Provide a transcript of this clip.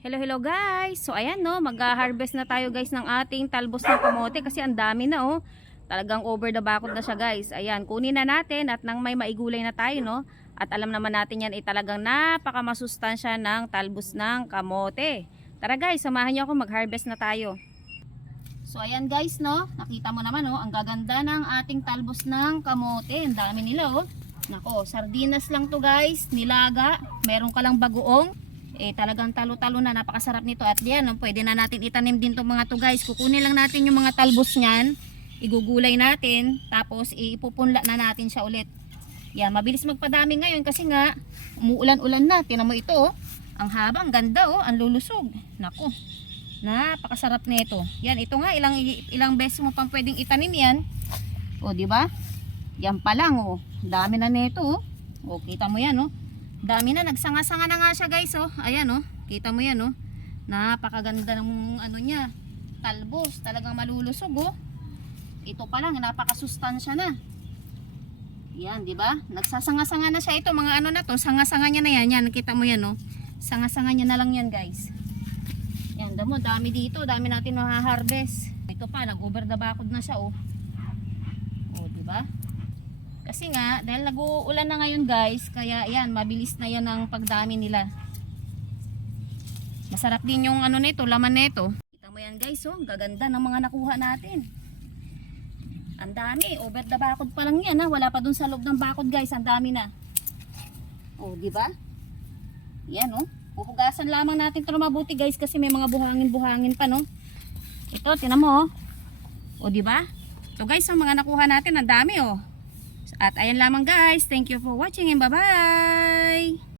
Hello guys. So ayan no, mag-harvest na tayo guys ng ating talbos ng kamote kasi ang dami na oh. Talagang over the bakod na siya guys. Ayan, kunin na natin at nang may maigulay na tayo no. At alam naman natin yan ay talagang napakamasustansya ng talbos ng kamote. Tara guys, samahan niyo ako, mag-harvest na tayo. So ayan guys no, nakita mo naman oh, ang gaganda ng ating talbos ng kamote. Ang dami nila oh. Nako, sardinas lang to guys, nilaga. Meron ka lang bagoong. Talagang talo-talo na, napakasarap nito. At yan, no, pwede na natin itanim din itong mga to guys. Kukunin lang natin yung mga talbos niyan, igugulay natin, tapos ipupunla na natin siya ulit. Yan, mabilis magpadami ngayon kasi nga umuulan-ulan na. Tingnan mo ito oh. Ang haba, ang ganda oh, ang lulusog. Nako, napakasarap nito. Yan, ito nga ilang beses mo pang pwedeng itanim yan. O di ba? Yan pa lang oh. Dami na nito oh. O kita mo yan oh. Dami na, nagsanga-sanga na nga siya guys oh. Ayan oh, kita mo yan oh. Napakaganda ng ano niya, talbos, talagang malulusog oh. Ito pa lang, napakasustansya na. Yan, di ba? Nagsasanga-sanga na siya ito, mga ano na to, sanga-sanga niya na yan. Yan, nakita mo yan oh. Sanga-sanga niya na lang yan guys. Yan, dami dito, dami natin na-harvest. Ito pa, nag-over the bakod na siya oh. Oh, di ba? Kasi nga, dahil nag-uulan na ngayon guys, kaya yan, mabilis na yan ang pagdami nila. Masarap din yung ano nito, laman nito. Kita mo yan guys, oh, gaganda ng mga nakuha natin. Ang dami, over the bakod pa lang yan ha, wala pa dun sa loob ng bakod guys, ang dami na. Oh, di ba? Yan oh, pupugasan lamang natin ito mabuti guys kasi may mga buhangin-buhangin pa no. Ito, tinan mo oh. Oh, di ba? Ito guys, ang mga nakuha natin, ang dami oh. At ayan lamang guys. Thank you for watching and bye-bye!